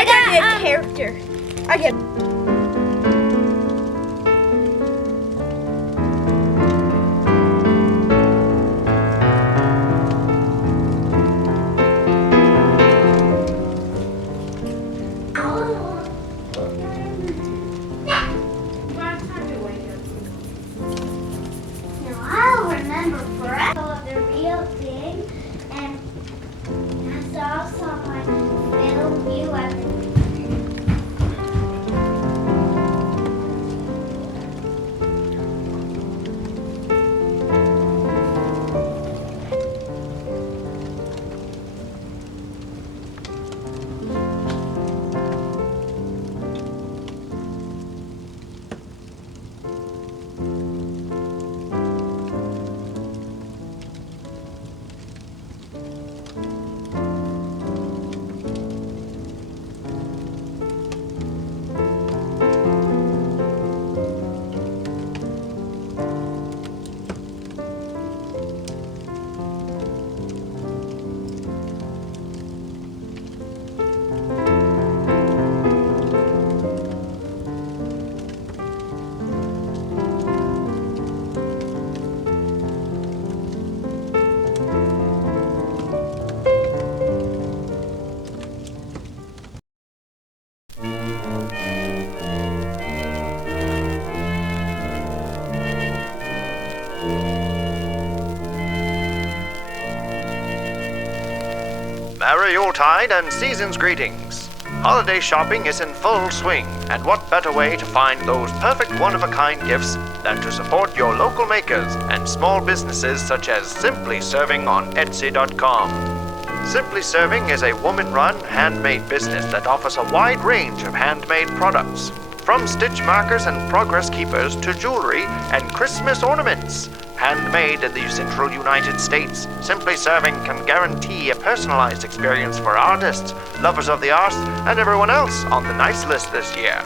I got a character. I get. the Yuletide and season's greetings. Holiday shopping is in full swing, and what better way to find those perfect one-of-a-kind gifts than to support your local makers and small businesses such as Simply Serving on Etsy.com. Simply Serving is a woman-run, handmade business that offers a wide range of handmade products, from stitch markers and progress keepers to jewelry and Christmas ornaments. Handmade in the central United States, Simply Serving can guarantee a personalized experience for artists, lovers of the arts, and everyone else on the nice list this year.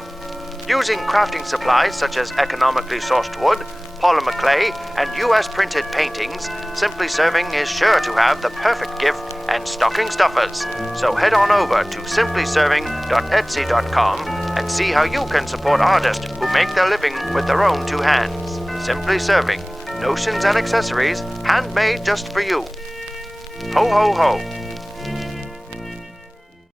Using crafting supplies such as economically sourced wood, polymer clay, and US printed paintings, Simply Serving is sure to have the perfect gift and stocking stuffers. So head on over to simplyserving.etsy.com and see how you can support artists who make their living with their own two hands. Simply Serving. Notions and accessories, handmade just for you. Ho, ho, ho.